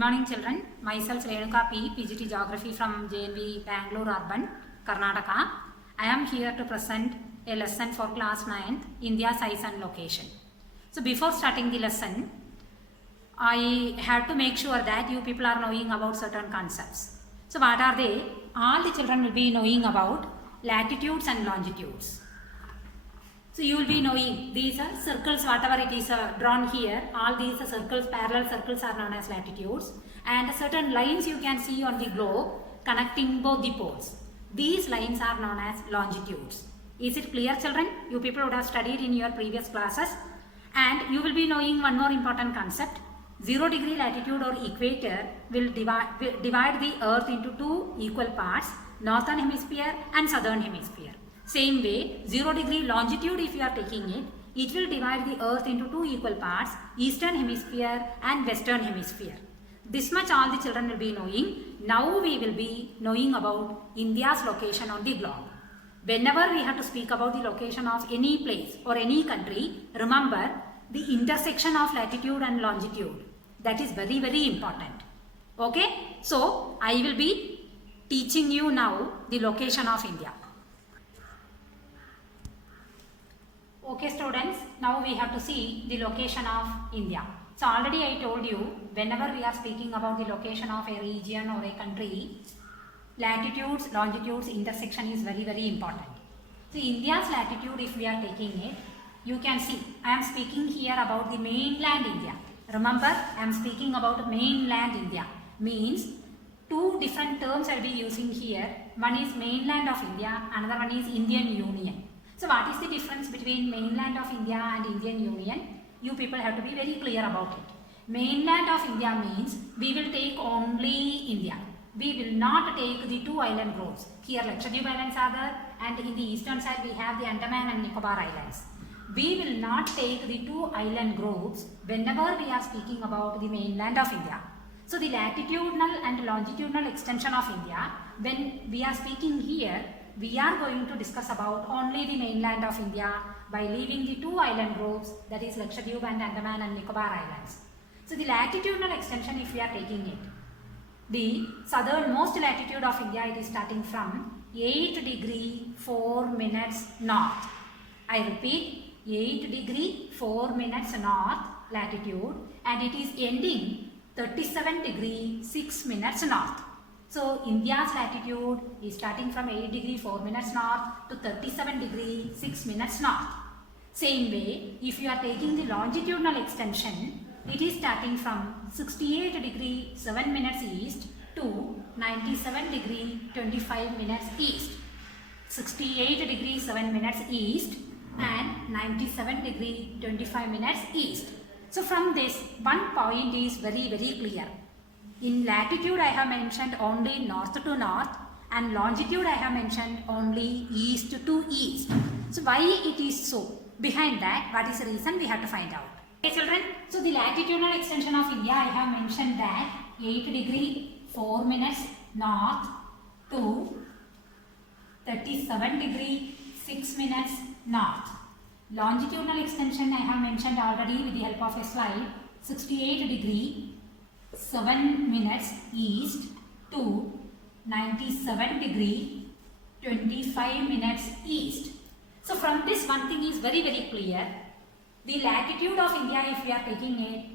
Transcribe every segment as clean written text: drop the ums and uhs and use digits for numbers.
morning children, myself Renuka P, PGT Geography from JNV Bangalore Urban, Karnataka. I am here to present a lesson for class 9th, India size and location. So before starting the lesson, I have to make sure that you people are knowing about certain concepts. So what are they? All the children will be knowing about latitudes and longitudes. So you will be knowing these are circles, whatever it is drawn here, all these circles, parallel circles are known as latitudes, and certain lines you can see on the globe connecting both the poles. These lines are known as longitudes. Is it clear, children? You people would have studied in your previous classes, and you will be knowing one more important concept. 0 degree latitude or equator will divide the earth into two equal parts, northern hemisphere and southern hemisphere. Same way, 0 degree longitude, if you are taking it, it will divide the earth into two equal parts, eastern hemisphere and western hemisphere. This much all the children will be knowing. Now we will be knowing about India's location on the globe. Whenever we have to speak about the location of any place or any country, remember the intersection of latitude and longitude. That is very, very important. Okay? So, I will be teaching you now the location of India. Okay students, now we have to see the location of India. So already I told you, whenever we are speaking about the location of a region or a country, latitudes, longitudes, intersection is very, very important. So India's latitude, if we are taking it, you can see, I am speaking here about the mainland India. Remember, I am speaking about mainland India. Means, two different terms I will be using here. One is mainland of India, another one is Indian Union. So what is the difference between mainland of India and Indian Union? You people have to be very clear about it. Mainland of India means we will take only India. We will not take the two island groups. Here Lakshadweep Islands are there, and in the eastern side we have the Andaman and Nicobar Islands. We will not take the two island groups whenever we are speaking about the mainland of India. So the latitudinal and longitudinal extension of India, when we are speaking here, we are going to discuss about only the mainland of India by leaving the two island groups, that is Lakshadweep and Andaman and Nicobar Islands. So the latitudinal extension, if we are taking it, the southernmost latitude of India, it is starting from 8 degree 4 minutes north. I repeat, 8 degree 4 minutes north latitude, and it is ending 37 degree 6 minutes north. So India's latitude is starting from 8 degree 4 minutes north to 37 degree 6 minutes north. Same way, if you are taking the longitudinal extension, it is starting from 68 degree 7 minutes east to 97 degree 25 minutes east. 68 degree 7 minutes east and 97 degree 25 minutes east. So from this, one point is very, very clear. In latitude I have mentioned only north to north, and longitude I have mentioned only east to east. So why it is so? Behind that, what is the reason, we have to find out. Okay children, so the latitudinal extension of India, I have mentioned that 8 degree 4 minutes north to 37 degree 6 minutes north. Longitudinal extension I have mentioned already with the help of a slide, 68 degree 7 minutes east to 97 degree 25 minutes east. So from this, one thing is very, very clear. The latitude of India, if we are taking it,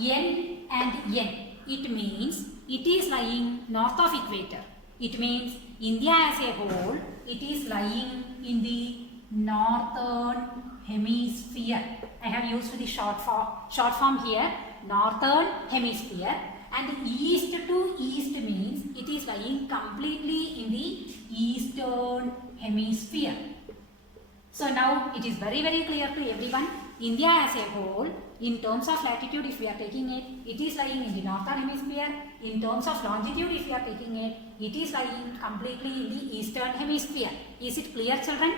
N and N, it means it is lying north of equator. It means India as a whole, it is lying in the northern hemisphere. I have used the short form here, northern hemisphere, and east to east means it is lying completely in the eastern hemisphere. So now it is very, very clear to everyone. India as a whole, in terms of latitude, if we are taking it, it is lying in the northern hemisphere. In terms of longitude, if we are taking it, it is lying completely in the eastern hemisphere. Is it clear, children?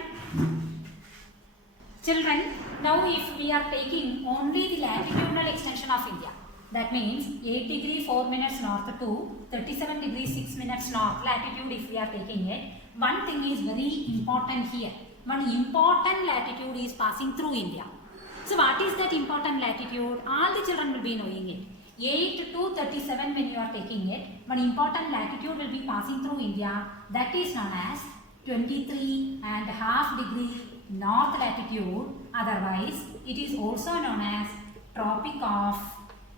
Children, now if we are taking only the latitudinal extension of India, that means 8 degree 4 minutes north to 37 degree 6 minutes north latitude, if we are taking it, one thing is very important here. One important latitude is passing through India. So what is that important latitude? All the children will be knowing it. 8 to 37 when you are taking it, one important latitude will be passing through India, that is known as 23.5 degree north latitude, otherwise it is also known as Tropic of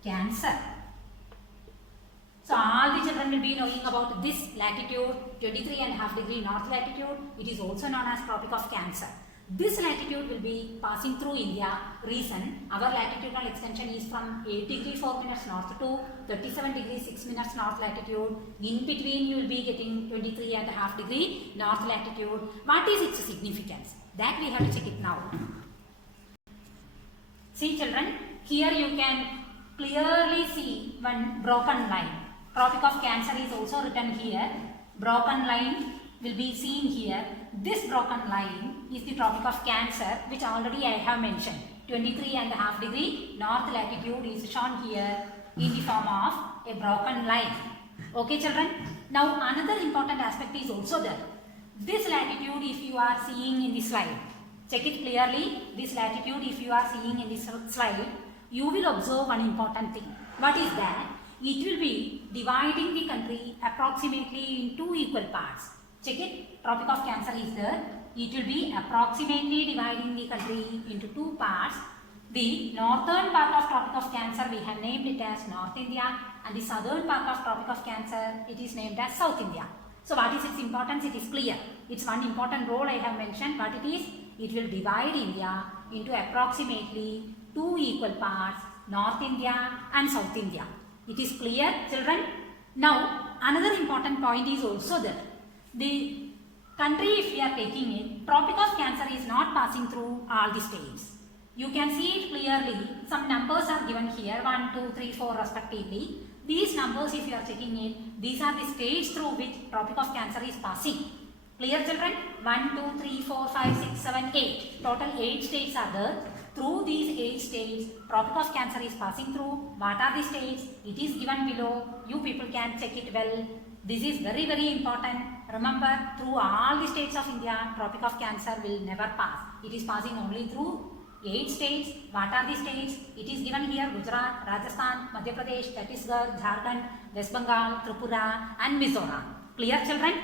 Cancer. So all the children will be knowing about this latitude, 23.5 degree north latitude. It is also known as Tropic of Cancer. This latitude will be passing through India. Reason, our latitudinal extension is from 8 degree 4 minutes north to 37 degree 6 minutes north latitude. In between you will be getting 23.5 degree north latitude. What is its significance? That we have to check it now. See children, here you can clearly see one broken line. Tropic of Cancer is also written here. Broken line will be seen here. This broken line is the Tropic of Cancer, which already I have mentioned. 23.5 degree north latitude is shown here in the form of a broken line. Okay children. Now another important aspect is also there. This latitude, if you are seeing in the slide, check it clearly. This latitude, if you are seeing in this slide, you will observe one important thing. What is that? It will be dividing the country approximately in two equal parts. Check it. Tropic of Cancer is there. It will be approximately dividing the country into two parts. The northern part of Tropic of Cancer, we have named it as North India, and the southern part of Tropic of Cancer, it is named as South India. So what is its importance? It is clear. It's one important role I have mentioned. What it is? It will divide India into approximately two equal parts, North India and South India. It is clear children? Now another important point is also there. The country, if we are taking it, Tropic of Cancer is not passing through all the states. You can see it clearly. Some numbers are given here, 1, 2, 3, 4 respectively. These numbers, if you are checking it, these are the states through which Tropic of Cancer is passing. Clear children? 1, 2, 3, 4, 5, 6, 7, 8. Total 8 states are there. Through these 8 states, Tropic of Cancer is passing through. What are the states? It is given below. You people can check it well. This is very, very important. Remember, through all the states of India, Tropic of Cancer will never pass. It is passing only through 8 states. What are the states? It is given here: Gujarat, Rajasthan, Madhya Pradesh, Chhattisgarh, Jharkhand, West Bengal, Tripura and Mizoram. Clear children?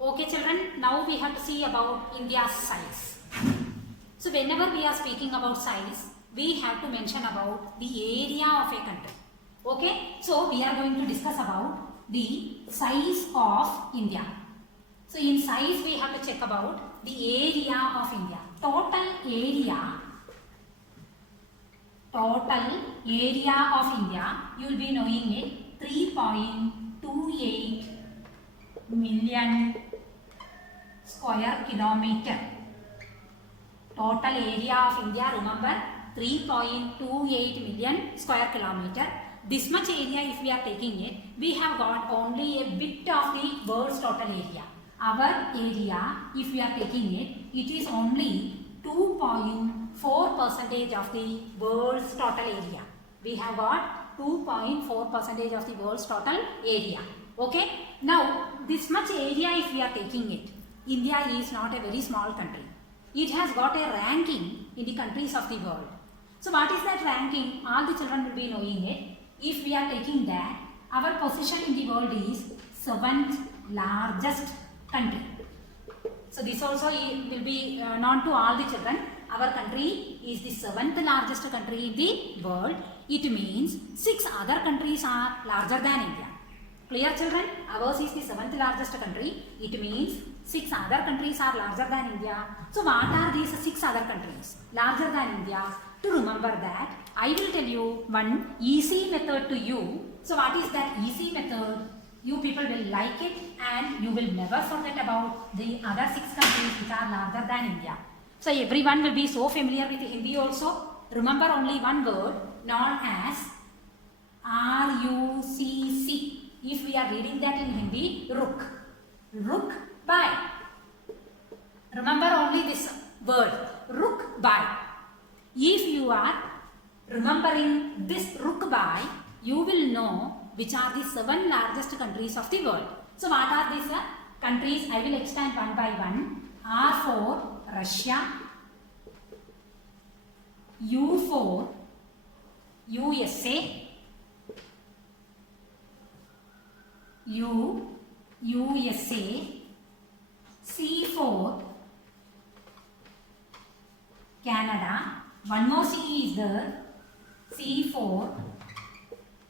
Okay children, now we have to see about India's size. So whenever we are speaking about size, we have to mention about the area of a country. Okay, so we are going to discuss about the size of India. So in size we have to check about the area of India. Total area of India, you will be knowing it, 3.28 million square kilometer. Total area of India, remember, 3.28 million square kilometer. This much area, if we are taking it, we have got only a bit of the world's total area. Our area, if we are taking it, it is only 2.4% of the world's total area. We have got 2.4% of the world's total area. Okay. Now, this much area, if we are taking it, India is not a very small country. It has got a ranking in the countries of the world. So what is that ranking? All the children will be knowing it. If we are taking that, our position in the world is 7th largest country. So this also will be known to all the children. Our country is the 7th largest country in the world. It means 6 other countries are larger than India. Clear children? Ours is the 7th largest country. It means 6 other countries are larger than India. So what are these 6 other countries larger than India? To remember that, I will tell you one easy method to you. So what is that easy method? You people will like it and you will never forget about the other 6 countries which are larger than India. So everyone will be so familiar with Hindi also. Remember only one word known as RUCC. If we are reading that in Hindi, Ruk. Ruk by. Remember only this word, Ruk by. If you are remembering this Ruk by, you will know which are the 7 largest countries of the world. So what are these countries? I will explain one by one. R for Russia, U for USA, USA, C4, Canada, one more C is there, C4,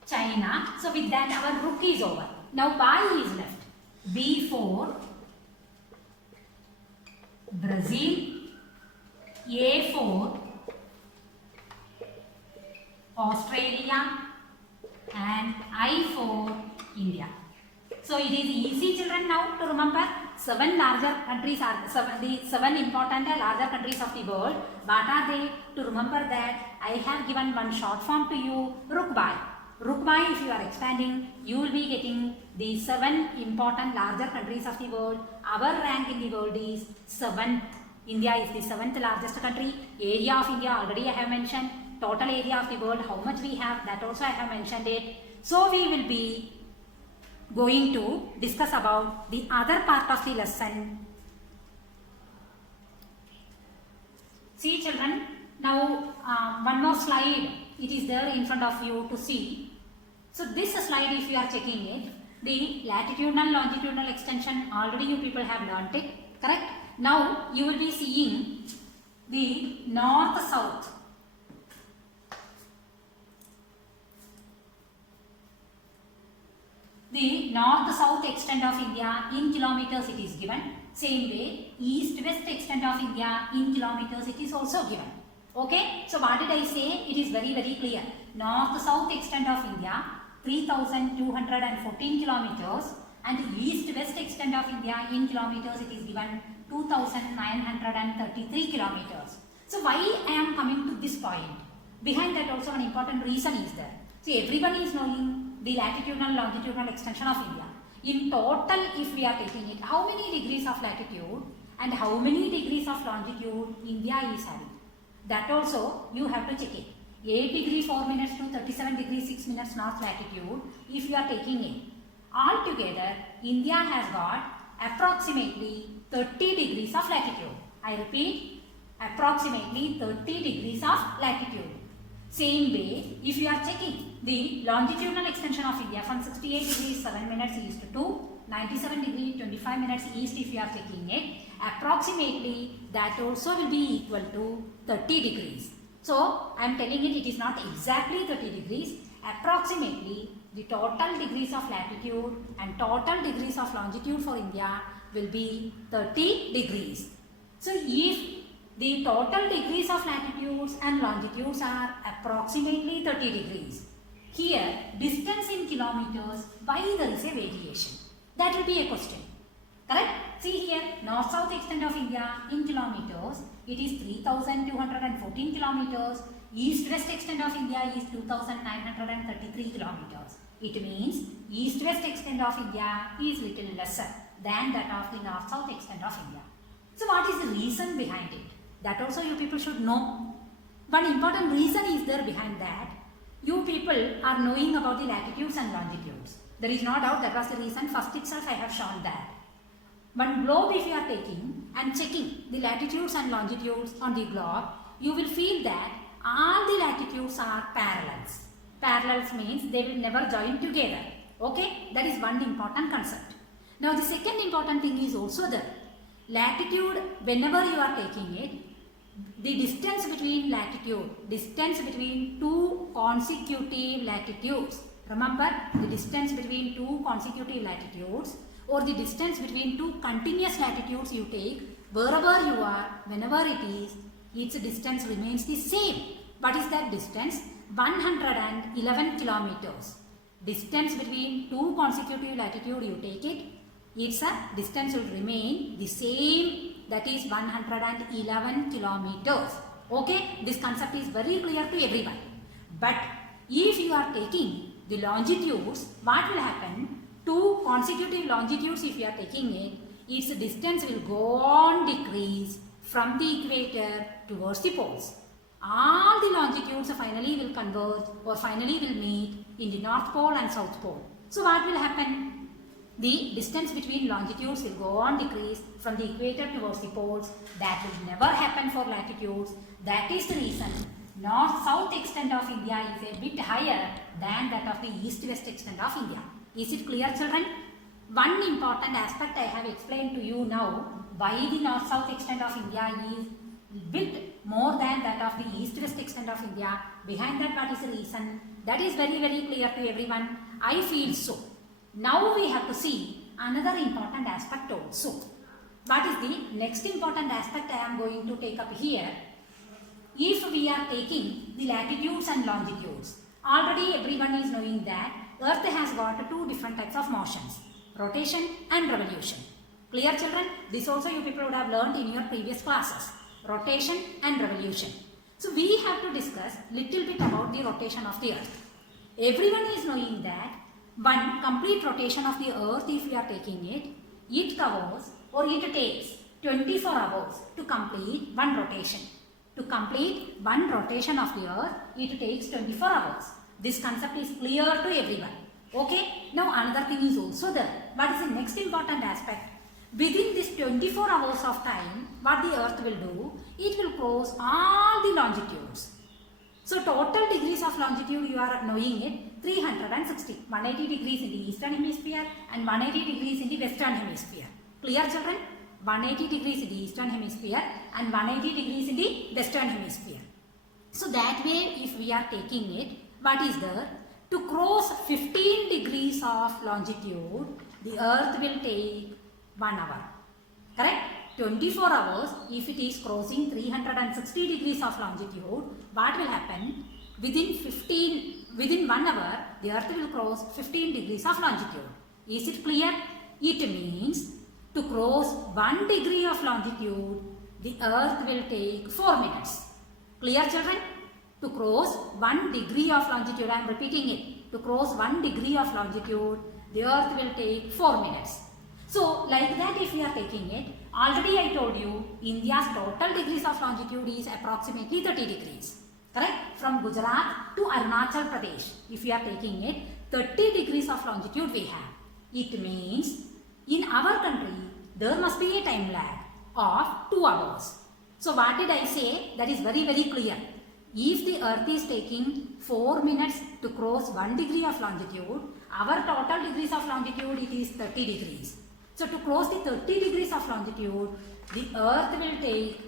China. So with that our rook is over. Now pie is left. B4, Brazil, A4, Australia, and I4, India. So it is easy, children, now to remember. Seven larger countries are the seven important larger countries of the world. What are they? To remember that, I have given one short form to you, rook by. Rook by, if you are expanding, you will be getting the seven important larger countries of the world. Our rank in the world is 7th. India is the 7th largest country. Area of India already I have mentioned. Total area of the world, how much we have, that also I have mentioned it. So we will be going to discuss about the other part of the lesson. See, children, now one more slide, it is there in front of you to see. So this slide, if you are checking it, the latitudinal longitudinal extension, already you people have learnt it, correct? Now you will be seeing the north-south. The north-south extent of India in kilometers it is given. Same way, east-west extent of India in kilometers it is also given. Okay, so what did I say? It is very clear. North-south extent of India 3214 kilometers, and east-west extent of India in kilometers it is given 2933 kilometers. So why I am coming to this point? Behind that also an important reason is there. See, everyone is knowing the latitudinal longitudinal extension of India. In total, if we are taking it, how many degrees of latitude and how many degrees of longitude India is having? That also you have to check it. 8 degree 4 minutes to 37 degree 6 minutes north latitude, if you are taking it. Altogether, India has got approximately 30 degrees of latitude. I repeat, approximately 30 degrees of latitude. Same way, if you are checking the longitudinal extension of India from 68 degrees 7 minutes east to 97 degree 25 minutes east, if you are checking it, approximately that also will be equal to 30 degrees. So, I am telling it, it is not exactly 30 degrees, approximately the total degrees of latitude and total degrees of longitude for India will be 30 degrees. So, if the total degrees of latitudes and longitudes are approximately 30 degrees, here distance in kilometers, why there is a variation? That will be a question. Correct? See here, north-south extent of India in kilometers, it is 3214 kilometers. East-west extent of India is 2933 kilometers. It means east-west extent of India is little lesser than that of the north-south extent of India. So what is the reason behind it? That also you people should know. One important reason is there behind that. You people are knowing about the latitudes and longitudes. There is no doubt that was the reason. First itself I have shown that. One globe if you are taking and checking the latitudes and longitudes on the globe, you will feel that all the latitudes are parallels. Parallels means they will never join together. Okay, that is one important concept. Now the second important thing is also there. Latitude, whenever you are taking it, the distance between two consecutive latitudes. Remember, the distance between two consecutive latitudes or the distance between two continuous latitudes you take, wherever you are, whenever it is, its distance remains the same. What is that distance? 111 kilometers. Distance between two consecutive latitude you take it, its distance will remain the same, that is 111 kilometers. Okay, this concept is very clear to everyone. But if you are taking the longitudes, what will happen? Two consecutive longitudes if you are taking it, its distance will go on decrease from the equator towards the poles. All the longitudes finally will converge or finally will meet in the North Pole and South Pole. So what will happen? The distance between longitudes will go on decrease from the equator towards the poles. That will never happen for latitudes. That is the reason north-south extent of India is a bit higher than that of the east-west extent of India. Is it clear, children? One important aspect I have explained to you now, why the north-south extent of India is bit more than that of the east-west extent of India. Behind that, what is the reason? That is very clear to everyone. I feel so. Now we have to see another important aspect also. What is the next important aspect I am going to take up here? If we are taking the latitudes and longitudes, already everyone is knowing that Earth has got two different types of motions, rotation and revolution. Clear, children? This also you people would have learned in your previous classes, rotation and revolution. So we have to discuss little bit about the rotation of the Earth. Everyone is knowing that one complete rotation of the Earth, if we are taking it, it covers or it takes 24 hours to complete one rotation. To complete one rotation of the Earth, it takes 24 hours. This concept is clear to everyone. Okay? Now another thing is also there. What is the next important aspect? Within this 24 hours of time, what the Earth will do? It will cross all the longitudes. So total degrees of longitude, you are knowing it, 360. 180 degrees in the eastern hemisphere and 180 degrees in the western hemisphere. Clear, children? 180 degrees in the eastern hemisphere and 180 degrees in the western hemisphere. So that way, if we are taking it, what is there? To cross 15 degrees of longitude, the Earth will take 1 hour. Correct? 24 hours, if it is crossing 360 degrees of longitude, what will happen? Within 1 hour, the Earth will cross 15 degrees of longitude. Is it clear? It means to cross 1 degree of longitude, the Earth will take 4 minutes. Clear, children? To cross 1 degree of longitude, I am repeating it. To cross 1 degree of longitude, the Earth will take 4 minutes. So, like that if we are taking it, already I told you, India's total degrees of longitude is approximately 30 degrees. Correct? From Gujarat to Arunachal Pradesh, if we are taking it, 30 degrees of longitude we have. It means, in our country, there must be a time lag of 2 hours. So, what did I say? That is very clear. If the Earth is taking 4 minutes to cross 1 degree of longitude, our total degrees of longitude it is 30 degrees. So to cross the 30 degrees of longitude, the Earth will take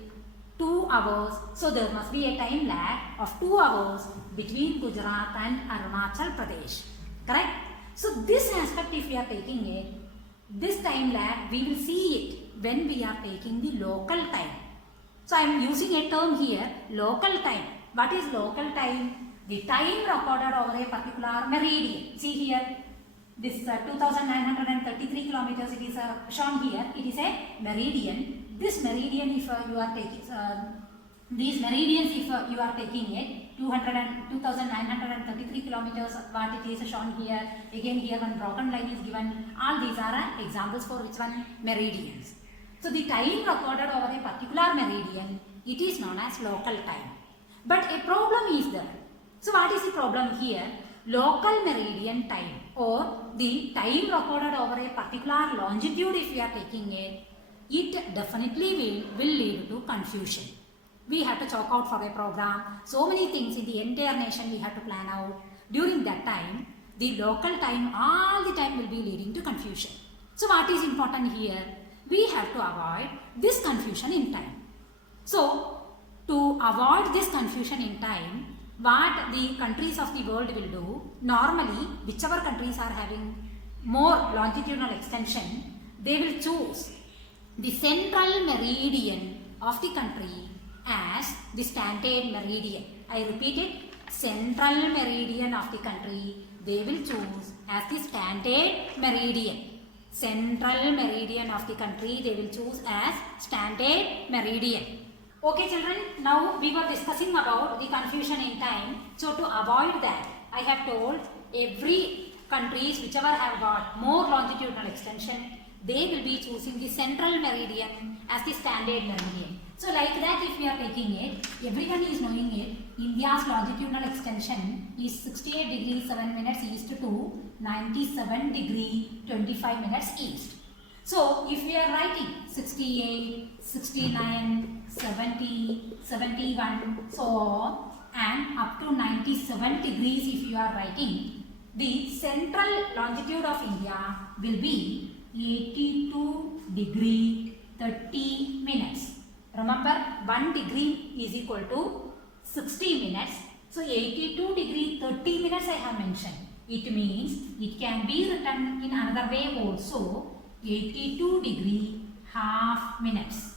2 hours. So there must be a time lag of 2 hours between Gujarat and Arunachal Pradesh. Correct? So this aspect if we are taking it, this time lag we will see it when we are taking the local time. So I am using a term here, local time. What is local time? The time recorded over a particular meridian. See here, this 2933 kilometers it is shown here. It is a meridian. This meridian if you are taking, these meridians if you are taking it, 2933 kilometers what it is shown here. Again here one broken line is given. All these are examples for which one? Meridians. So the time recorded over a particular meridian, it is known as local time. But a problem is there. So what is the problem here? Local meridian time or the time recorded over a particular longitude if we are taking it, it definitely will lead to confusion. We have to chalk out for a program. So many things in the entire nation we have to plan out. During that time, the local time all the time will be leading to confusion. So what is important here? We have to avoid this confusion in time. So to avoid this confusion in time, what the countries of the world will do, normally whichever countries are having more longitudinal extension, they will choose the central meridian of the country as the standard meridian. I repeat it, central meridian of the country, they will choose as the standard meridian. Central meridian of the country, they will choose as standard meridian. Okay children, now we were discussing about the confusion in time. So to avoid that, I have told every countries whichever have got more longitudinal extension, they will be choosing the central meridian as the standard meridian. So like that if we are taking it, everyone is knowing it, India's longitudinal extension is 68 degrees 7 minutes east to 97 degree 25 minutes east. So if we are writing 68, 69, 70, 71, so and up to 97 degrees if you are writing, the central longitude of India will be 82 degree 30 minutes. Remember, 1 degree is equal to 60 minutes. So 82 degree 30 minutes I have mentioned. It means it can be written in another way also. 82 degree half minutes.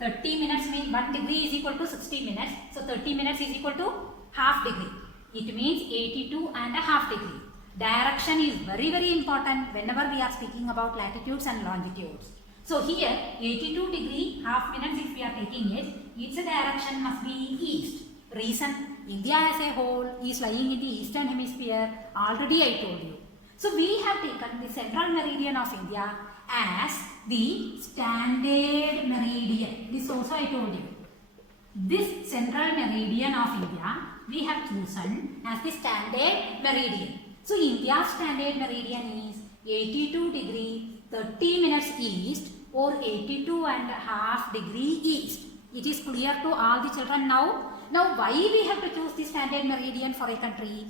30 minutes means 1 degree is equal to 60 minutes. So 30 minutes is equal to half degree. It means 82 and a half degree. Direction is very important whenever we are speaking about latitudes and longitudes. So here 82 degree half minutes if we are taking it, its direction must be east. Reason, India as a whole is lying in the eastern hemisphere, already I told you. So we have taken the central meridian of India as the standard meridian. This also I told you. This central meridian of India we have chosen as the standard meridian. So India's standard meridian is 82 degree 30 minutes east or 82 and a half degree east. It is clear to all the children now. Now why we have to choose the standard meridian for a country?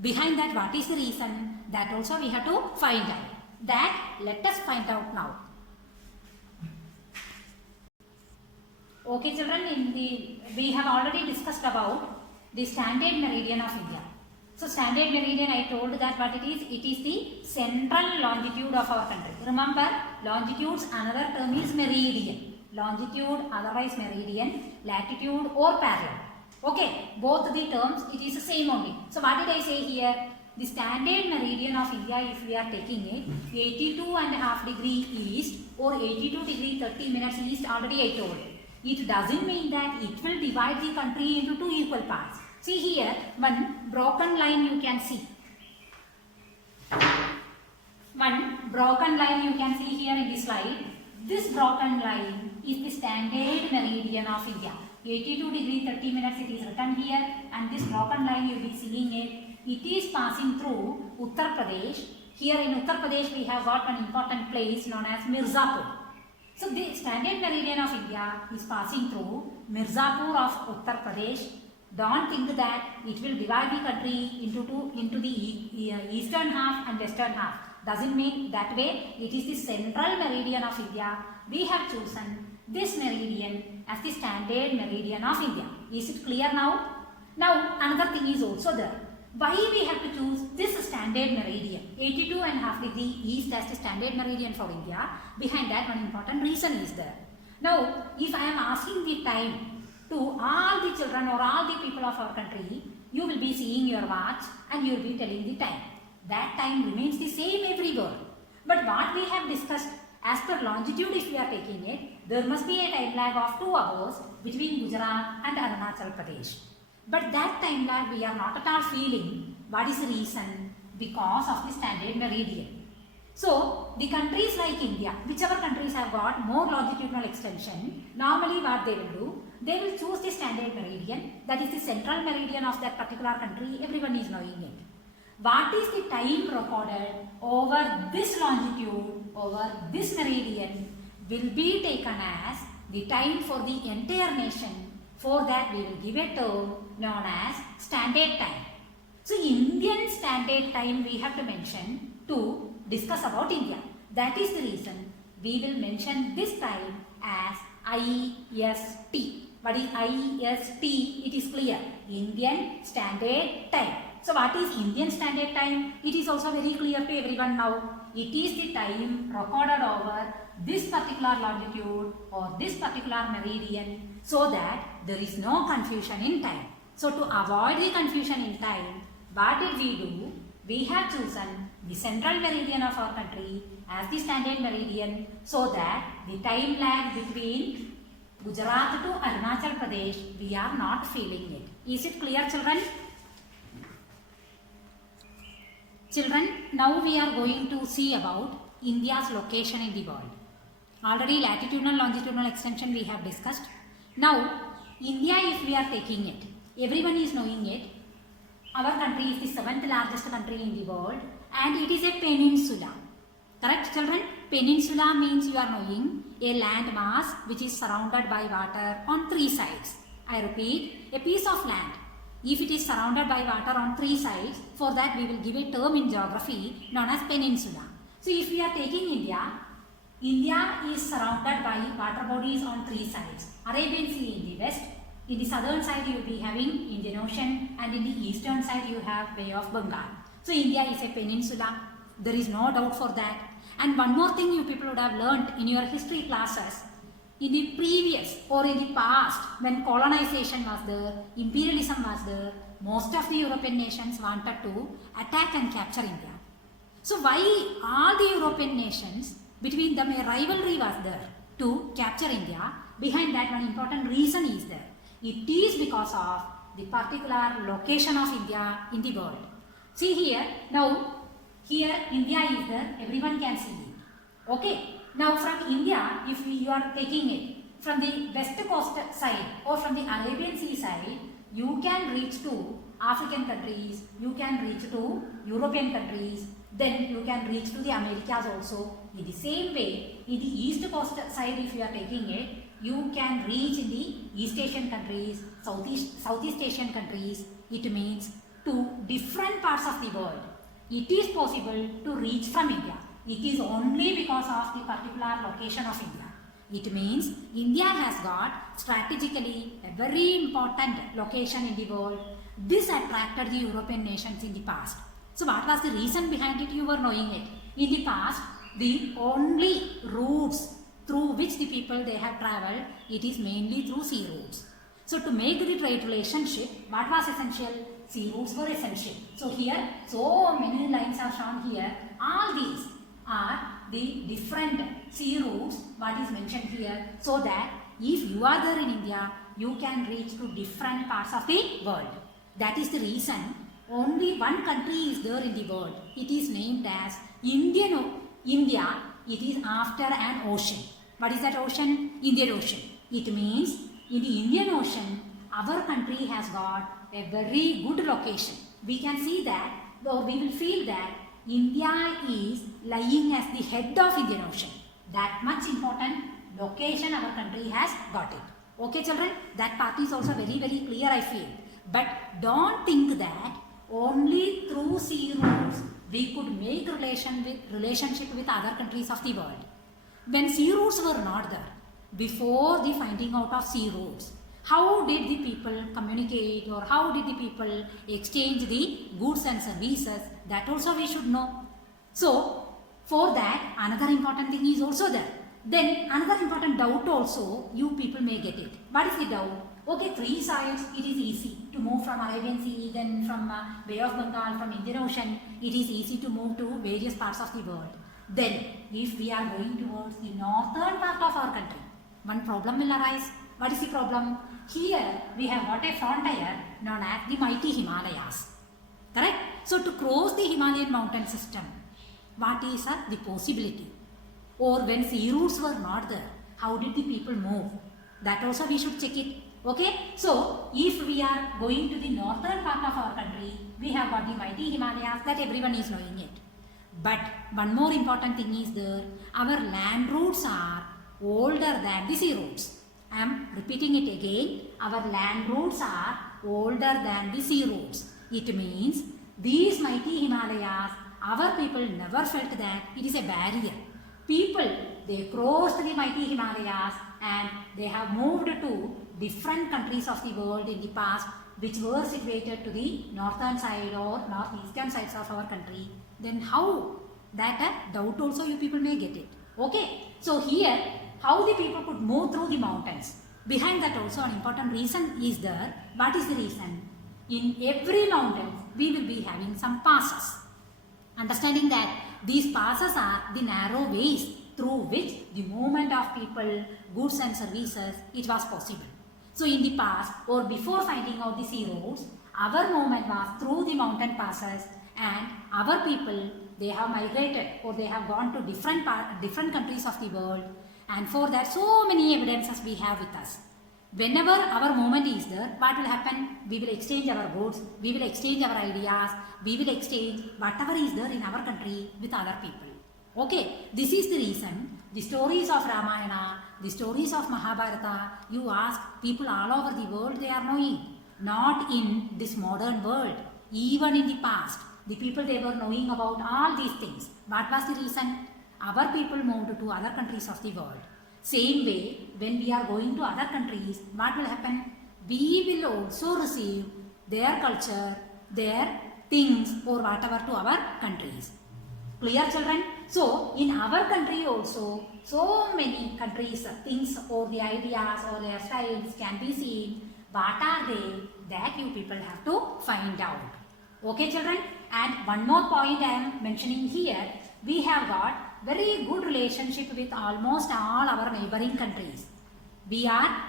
Behind that, what is the reason? That also we have to find out. That let us find out now. Okay children, we have already discussed about the standard meridian of India. So standard meridian, I told that what it is the central longitude of our country. Remember, longitudes another term is meridian. Longitude otherwise meridian, latitude or parallel. Okay, both the terms it is the same only. So what did I say here? The standard meridian of India, if we are taking it 82 and a half degree east or 82 degree 30 minutes east, already I told. It doesn't mean that it will divide the country into two equal parts. See here, one broken line you can see. One broken line you can see here in the slide. This broken line is the standard meridian of India. 82 degree 30 minutes it is written here, and this broken line you will be seeing it. It is passing through Uttar Pradesh. Here in Uttar Pradesh we have got an important place known as Mirzapur. So the standard meridian of India is passing through Mirzapur of Uttar Pradesh. Don't think that it will divide the country into the eastern half and western half. Doesn't mean that way. It is the central meridian of India. We have chosen this meridian as the standard meridian of India. Is it clear now? Now another thing is also there. Why we have to choose this standard meridian 82 and a half degree east as the standard meridian for India? Behind that, one important reason is there. Now if I am asking the time to all the children or all the people of our country, you will be seeing your watch and you will be telling the time. That time remains the same everywhere. But what we have discussed, as per longitude if we are taking it, there must be a time lag of 2 hours between Gujarat and Arunachal Pradesh. But that time lag we are not at all feeling. What is the reason? Because of the standard meridian. So the countries like India, whichever countries have got more longitudinal extension, normally what they will do, they will choose the standard meridian, that is the central meridian of that particular country. Everyone is knowing it. What is the time recorded over this longitude, over this meridian, will be taken as the time for the entire nation. For that we will give a term known as standard time. So Indian standard time we have to mention to discuss about India. That is the reason we will mention this time as IST. What is IST? It is clear. Indian Standard Time. So what is Indian Standard Time? It is also very clear to everyone now. It is the time recorded over this particular longitude or this particular meridian, so that there is no confusion in time. So to avoid the confusion in time, what did we do? We have chosen the central meridian of our country as the standard meridian, so that the time lag between Gujarat to Arunachal Pradesh, we are not feeling it. Is it clear, children? Children, now we are going to see about India's location in the world. Already latitudinal, longitudinal extension we have discussed. Now, India, if we are taking it, everyone is knowing it. Our country is the 7th largest country in the world, and it is a peninsula. Correct, children? Peninsula means you are knowing a land mass which is surrounded by water on 3 sides. I repeat, a piece of land if it is surrounded by water on three sides, for that we will give a term in geography known as peninsula. So if we are taking India, India is surrounded by water bodies on three sides. Arabian Sea in the west, in the southern side you will be having Indian Ocean, and in the eastern side you have Bay of Bengal. So India is a peninsula, there is no doubt for that. And one more thing you people would have learnt in your history classes, in the previous or in the past, when colonization was there, imperialism was there, most of the European nations wanted to attack and capture India. So why all the European nations, between them a rivalry was there to capture India? Behind that one important reason is there. It is because of the particular location of India in the world. See here, now here India is there, everyone can see it. Okay, now from India, if you are taking it from the west coast side or from the Arabian Sea side, you can reach to African countries, you can reach to European countries, then you can reach to the Americas also. In the same way, in the east coast side if you are taking it, you can reach in the East Asian countries, Southeast Asian countries. It means to different parts of the world. It is possible to reach from India. It is only because of the particular location of India. It means India has got strategically a very important location in the world. This attracted the European nations in the past. So what was the reason behind it? You were knowing it. In the past, the only routes through which the people they have travelled, it is mainly through sea routes. So to make the trade relationship, what was essential? Sea routes were essential. So here, so many lines are shown here. All these are the different sea routes what is mentioned here, so that if you are there in India, you can reach to different parts of the world. That is the reason only one country is there in the world. It is named as India. It is after an ocean. What is that ocean? Indian Ocean. It means in the Indian Ocean, our country has got a very good location. We can see that, or we will feel that India is lying as the head of Indian Ocean. That much important location our country has got it. Okay children, that part is also very clear I feel. But don't think that only through sea routes we could make relationship with other countries of the world. When sea routes were not there, before the finding out of sea routes, how did the people communicate, or how did the people exchange the goods and services? That also we should know. So, for that, another important thing is also there. Then, another important doubt also, you people may get it. What is the doubt? Okay, three sides, it is easy to move from Arabian Sea, then from Bay of Bengal, from Indian Ocean, it is easy to move to various parts of the world. Then, if we are going towards the northern part of our country, one problem will arise. What is the problem? Here, we have got a frontier known as the mighty Himalayas. Correct? So, to cross the Himalayan mountain system, what is the possibility? Or when sea routes were not there, how did the people move? That also we should check it. Okay? So, if we are going to the northern part of our country, we have got the mighty Himalayas, that everyone is knowing it. But one more important thing is there, our land routes are older than the sea routes. I am repeating it again, our land routes are older than the sea routes. It means these mighty Himalayas, our people never felt that it is a barrier. People, they crossed the mighty Himalayas and they have moved to different countries of the world in the past, which were situated to the northern side or northeastern sides of our country. Then how? That doubt also you people may get it. Okay. So here, how the people could move through the mountains. Behind that also an important reason is there. What is the reason? In every mountain, we will be having some passes. Understanding that these passes are the narrow ways through which the movement of people, goods and services, it was possible. So in the past or before finding out the sea roads, our movement was through the mountain passes, and our people, they have migrated or they have gone to different countries of the world, and for that so many evidences we have with us. Whenever our movement is there, what will happen? We will exchange our goods, we will exchange our ideas, we will exchange whatever is there in our country with other people. Okay, this is the reason the stories of Ramayana, the stories of Mahabharata, you ask people all over the world, they are knowing. not in this modern world. Even in the past, the people, they were knowing about all these things. What was the reason? Our people moved to other countries of the world. Same way, when we are going to other countries, what will happen? We will also receive their culture, their things or whatever to our countries. Clear, children? So, in our country also, so many countries, things or the ideas or their styles can be seen. What are they? That you people have to find out. Okay, children? And one more point I am mentioning here. We have got very good relationship with almost all our neighboring countries. We are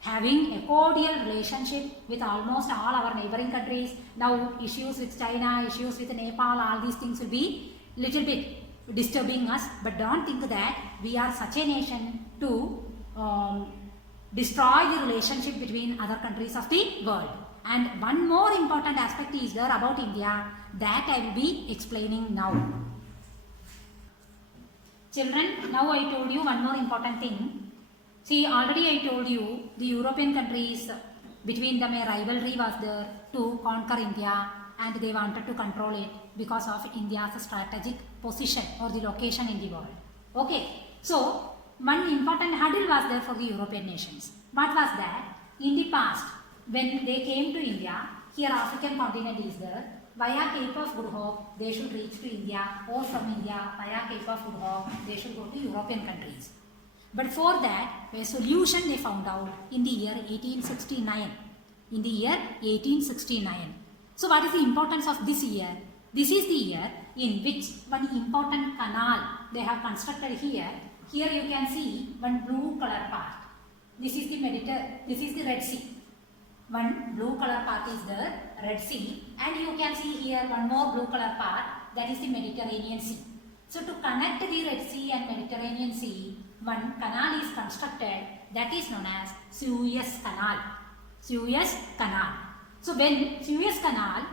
having a cordial relationship with almost all our neighboring countries. Now, issues with China, issues with Nepal, all these things will be little bit disturbing us, but don't think that we are such a nation to destroy the relationship between other countries of the world. And one more important aspect is there about India that I will be explaining now. Children, now I told you one more important thing. See, already I told you the European countries, between them a rivalry was there to conquer India, and they wanted to control it because of India's strategic position or the location in the world. Okay, so one important hurdle was there for the European nations. What was that? In the past, when they came to India, here African continent is there, via Cape of Good Hope, they should reach to India, or from India, via Cape of Good Hope, they should go to European countries. But for that, a solution they found out in the year 1869. In the year 1869. So what is the importance of this year? This is the year in which one important canal they have constructed here. Here you can see one blue color part. This is the this is the Red Sea. One blue color part is the Red Sea, and you can see here one more blue color part, that is the Mediterranean Sea. So to connect the Red Sea and Mediterranean Sea, one canal is constructed that is known as Suez Canal. Suez Canal. So when Suez Canal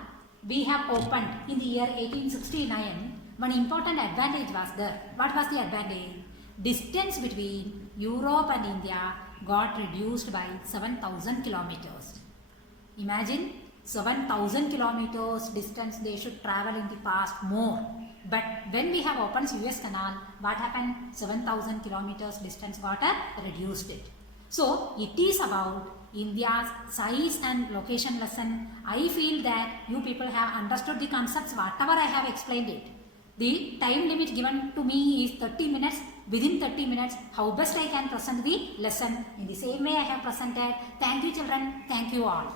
we have opened in the year 1869, one important advantage was there. What was the advantage? Distance between Europe and India got reduced by 7,000 kilometers. Imagine 7,000 kilometers distance they should travel in the past more. But when we have opened Suez Canal, what happened? 7,000 kilometers distance got reduced it. So it is about India's size and location lesson. I feel that you people have understood the concepts whatever I have explained it. The time limit given to me is 30 minutes. Within 30 minutes, how best I can present the lesson. In the same way I have presented. Thank you children. Thank you all.